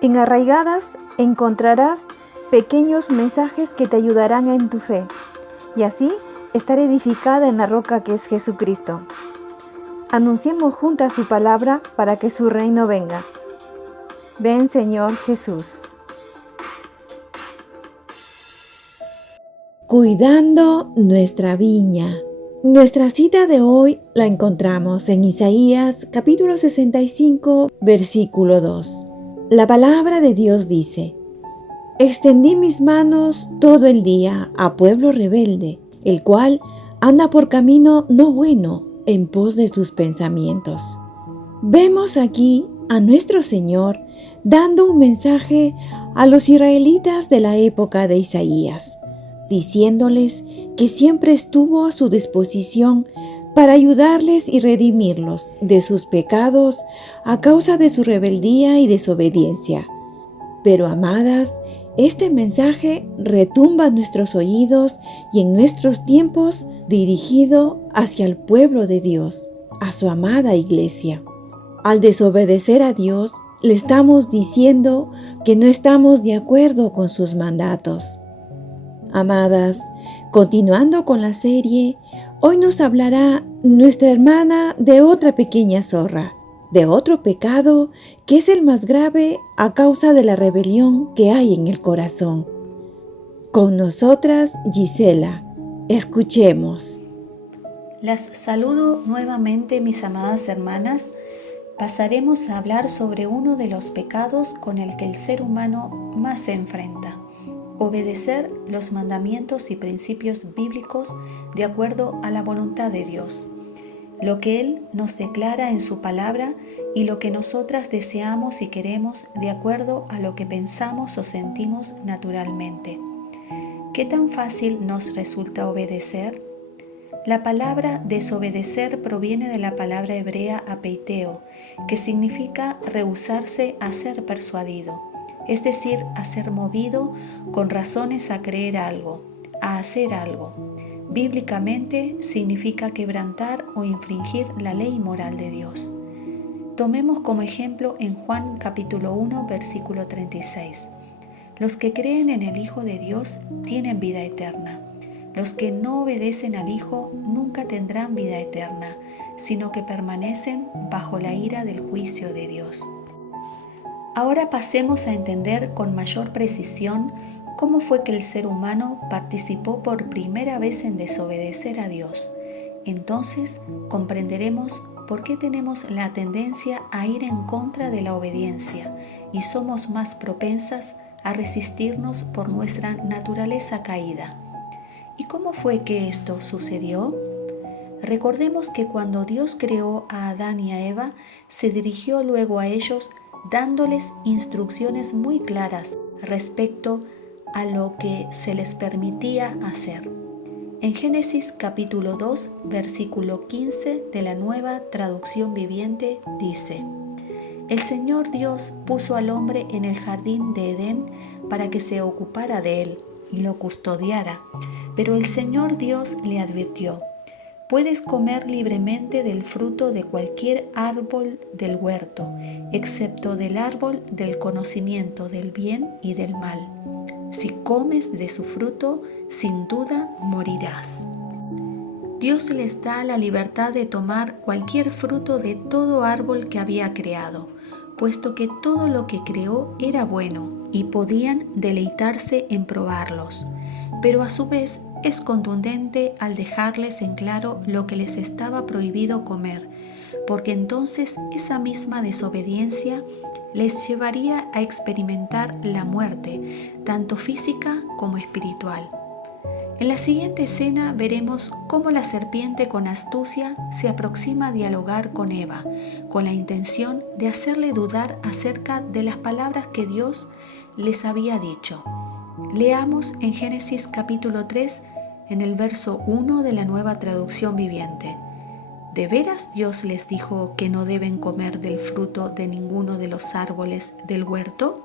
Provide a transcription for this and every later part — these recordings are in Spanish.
En Arraigadas encontrarás pequeños mensajes que te ayudarán en tu fe y así estar edificada en la roca que es Jesucristo. Anunciemos juntas su palabra para que su reino venga. Ven, Señor Jesús. Cuidando nuestra viña. Nuestra cita de hoy la encontramos en Isaías capítulo 65, versículo 2. La palabra de Dios dice: Extendí mis manos todo el día a pueblo rebelde, el cual anda por camino no bueno en pos de sus pensamientos. Vemos aquí a nuestro Señor dando un mensaje a los israelitas de la época de Isaías, diciéndoles que siempre estuvo a su disposición para ayudarles y redimirlos de sus pecados a causa de su rebeldía y desobediencia. Pero, amadas, este mensaje retumba en nuestros oídos y en nuestros tiempos dirigido hacia el pueblo de Dios, a su amada iglesia. Al desobedecer a Dios, le estamos diciendo que no estamos de acuerdo con sus mandatos. Amadas, continuando con la serie, hoy nos hablará nuestra hermana de otra pequeña zorra, de otro pecado que es el más grave a causa de la rebelión que hay en el corazón. Con nosotras, Gisela. Escuchemos. Las saludo nuevamente, mis amadas hermanas. Pasaremos a hablar sobre uno de los pecados con el que el ser humano más se enfrenta: obedecer los mandamientos y principios bíblicos de acuerdo a la voluntad de Dios, lo que Él nos declara en su palabra y lo que nosotras deseamos y queremos de acuerdo a lo que pensamos o sentimos naturalmente. ¿Qué tan fácil nos resulta obedecer? La palabra desobedecer proviene de la palabra hebrea apeiteo, que significa rehusarse a ser persuadido, es decir, a ser movido con razones a creer algo, a hacer algo. Bíblicamente significa quebrantar o infringir la ley moral de Dios. Tomemos como ejemplo en Juan capítulo 1, versículo 36. Los que creen en el Hijo de Dios tienen vida eterna. Los que no obedecen al Hijo nunca tendrán vida eterna, sino que permanecen bajo la ira del juicio de Dios. Ahora pasemos a entender con mayor precisión cómo fue que el ser humano participó por primera vez en desobedecer a Dios. Entonces comprenderemos por qué tenemos la tendencia a ir en contra de la obediencia y somos más propensas a resistirnos por nuestra naturaleza caída. ¿Y cómo fue que esto sucedió? Recordemos que cuando Dios creó a Adán y a Eva, se dirigió luego a ellos dándoles instrucciones muy claras respecto a lo que se les permitía hacer. En Génesis capítulo 2, versículo 15 de la Nueva Traducción Viviente dice: El Señor Dios puso al hombre en el jardín de Edén para que se ocupara de él y lo custodiara, pero el Señor Dios le advirtió: puedes comer libremente del fruto de cualquier árbol del huerto, excepto del árbol del conocimiento del bien y del mal. Si comes de su fruto, sin duda morirás. Dios les da la libertad de tomar cualquier fruto de todo árbol que había creado, puesto que todo lo que creó era bueno y podían deleitarse en probarlos, pero a su vez es contundente al dejarles en claro lo que les estaba prohibido comer, porque entonces esa misma desobediencia les llevaría a experimentar la muerte, tanto física como espiritual. En la siguiente escena veremos cómo la serpiente con astucia se aproxima a dialogar con Eva, con la intención de hacerle dudar acerca de las palabras que Dios les había dicho. Leamos en Génesis capítulo 3, en el verso 1 de la Nueva Traducción Viviente. ¿De veras Dios les dijo que no deben comer del fruto de ninguno de los árboles del huerto?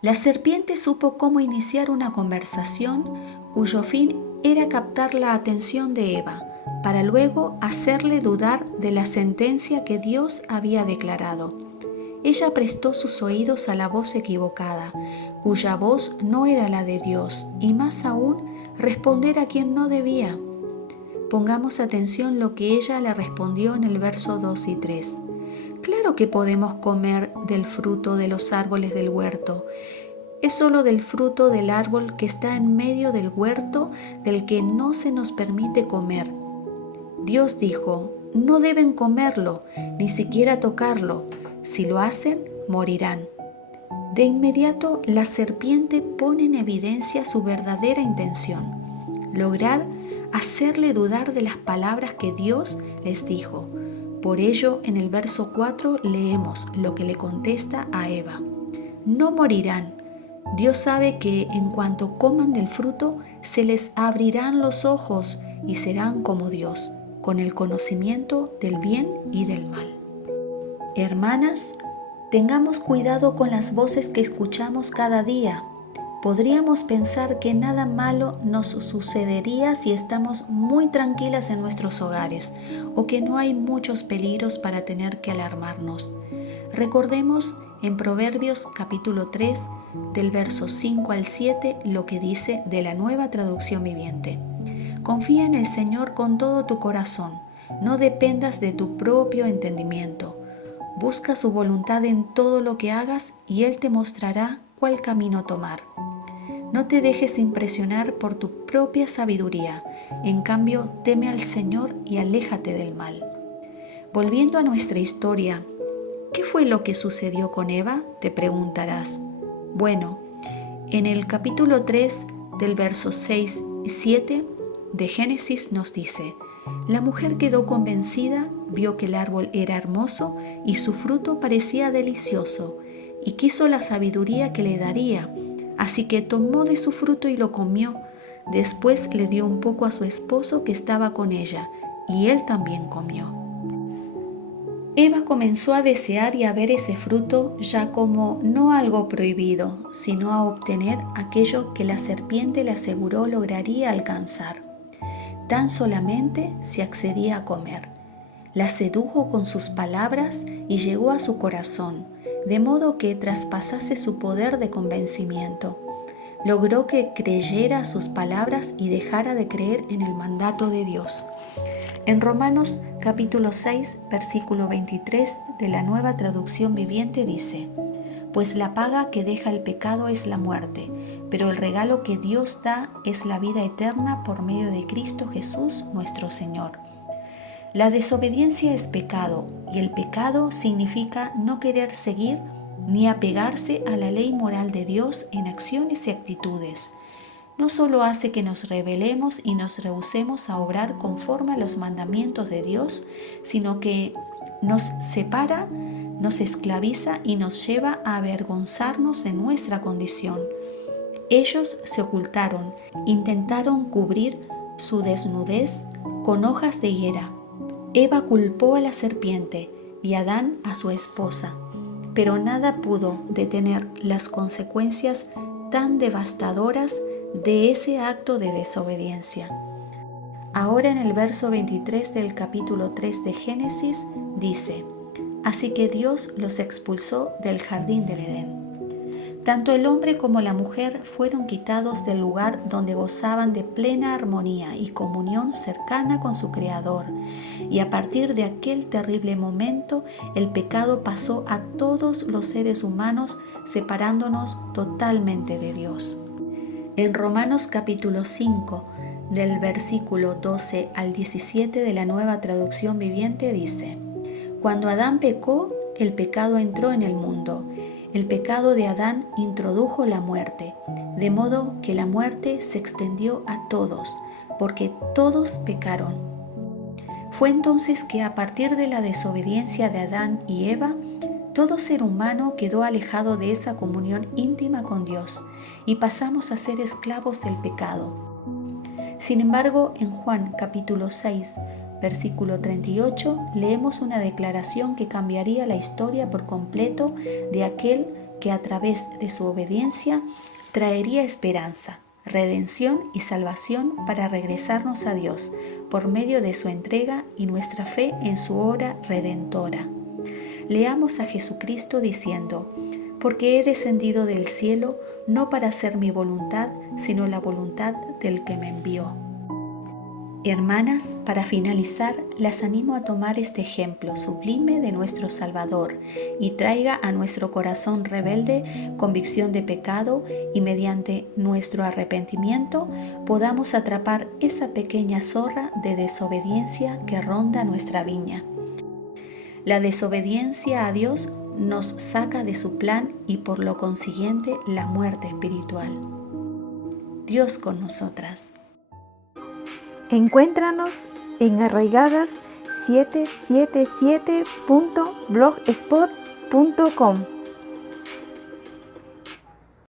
La serpiente supo cómo iniciar una conversación cuyo fin era captar la atención de Eva, para luego hacerle dudar de la sentencia que Dios había declarado. Ella prestó sus oídos a la voz equivocada, cuya voz no era la de Dios, y más aún, responder a quien no debía. Pongamos atención lo que ella le respondió en el verso 2 y 3. Claro que podemos comer del fruto de los árboles del huerto. Es solo del fruto del árbol que está en medio del huerto del que no se nos permite comer. Dios dijo, no deben comerlo, ni siquiera tocarlo. Si lo hacen, morirán. De inmediato, la serpiente pone en evidencia su verdadera intención, lograr hacerle dudar de las palabras que Dios les dijo. Por ello, en el verso 4 leemos lo que le contesta a Eva. No morirán. Dios sabe que en cuanto coman del fruto, se les abrirán los ojos y serán como Dios, con el conocimiento del bien y del mal. Hermanas, tengamos cuidado con las voces que escuchamos cada día. Podríamos pensar que nada malo nos sucedería si estamos muy tranquilas en nuestros hogares o que no hay muchos peligros para tener que alarmarnos. Recordemos en Proverbios capítulo 3, del verso 5 al 7, lo que dice de la Nueva Traducción Viviente. Confía en el Señor con todo tu corazón, no dependas de tu propio entendimiento. Busca su voluntad en todo lo que hagas y Él te mostrará cuál camino tomar. No te dejes impresionar por tu propia sabiduría, en cambio teme al Señor y aléjate del mal. Volviendo a nuestra historia, ¿qué fue lo que sucedió con Eva? Te preguntarás. Bueno, en el capítulo 3 del verso 6 y 7 de Génesis nos dice, la mujer quedó convencida, vio que el árbol era hermoso y su fruto parecía delicioso, y quiso la sabiduría que le daría, así que tomó de su fruto y lo comió. Después le dio un poco a su esposo que estaba con ella, y él también comió. Eva comenzó a desear y a ver ese fruto ya como no algo prohibido, sino a obtener aquello que la serpiente le aseguró lograría alcanzar. Tan solamente si accedía a comer. La sedujo con sus palabras y llegó a su corazón, de modo que traspasase su poder de convencimiento. Logró que creyera sus palabras y dejara de creer en el mandato de Dios. En Romanos capítulo 6, versículo 23 de la Nueva Traducción Viviente dice, pues la paga que deja el pecado es la muerte, pero el regalo que Dios da es la vida eterna por medio de Cristo Jesús nuestro Señor. La desobediencia es pecado, y el pecado significa no querer seguir ni apegarse a la ley moral de Dios en acciones y actitudes. No solo hace que nos rebelemos y nos rehusemos a obrar conforme a los mandamientos de Dios, sino que nos separa, nos esclaviza y nos lleva a avergonzarnos de nuestra condición. Ellos se ocultaron, intentaron cubrir su desnudez con hojas de higuera. Eva culpó a la serpiente y Adán a su esposa, pero nada pudo detener las consecuencias tan devastadoras de ese acto de desobediencia. Ahora en el verso 23 del capítulo 3 de Génesis dice, así que Dios los expulsó del jardín del Edén. Tanto el hombre como la mujer fueron quitados del lugar donde gozaban de plena armonía y comunión cercana con su Creador, y a partir de aquel terrible momento el pecado pasó a todos los seres humanos, separándonos totalmente de Dios. En Romanos capítulo 5, del versículo 12 al 17 de la Nueva Traducción Viviente dice, cuando Adán pecó, el pecado entró en el mundo. El pecado de Adán introdujo la muerte, de modo que la muerte se extendió a todos, porque todos pecaron. Fue entonces que a partir de la desobediencia de Adán y Eva, todo ser humano quedó alejado de esa comunión íntima con Dios y pasamos a ser esclavos del pecado. Sin embargo, en Juan capítulo 6, versículo 38, leemos una declaración que cambiaría la historia por completo de aquel que a través de su obediencia traería esperanza, redención y salvación para regresarnos a Dios por medio de su entrega y nuestra fe en su obra redentora. leamos a Jesucristo diciendo: porque he descendido del cielo no para hacer mi voluntad, sino la voluntad del que me envió. Hermanas, para finalizar, las animo a tomar este ejemplo sublime de nuestro Salvador y traiga a nuestro corazón rebelde convicción de pecado, y mediante nuestro arrepentimiento podamos atrapar esa pequeña zorra de desobediencia que ronda nuestra viña. La desobediencia a Dios nos saca de su plan y por lo consiguiente la muerte espiritual. Dios con nosotras. Encuéntranos en arraigadas777.blogspot.com.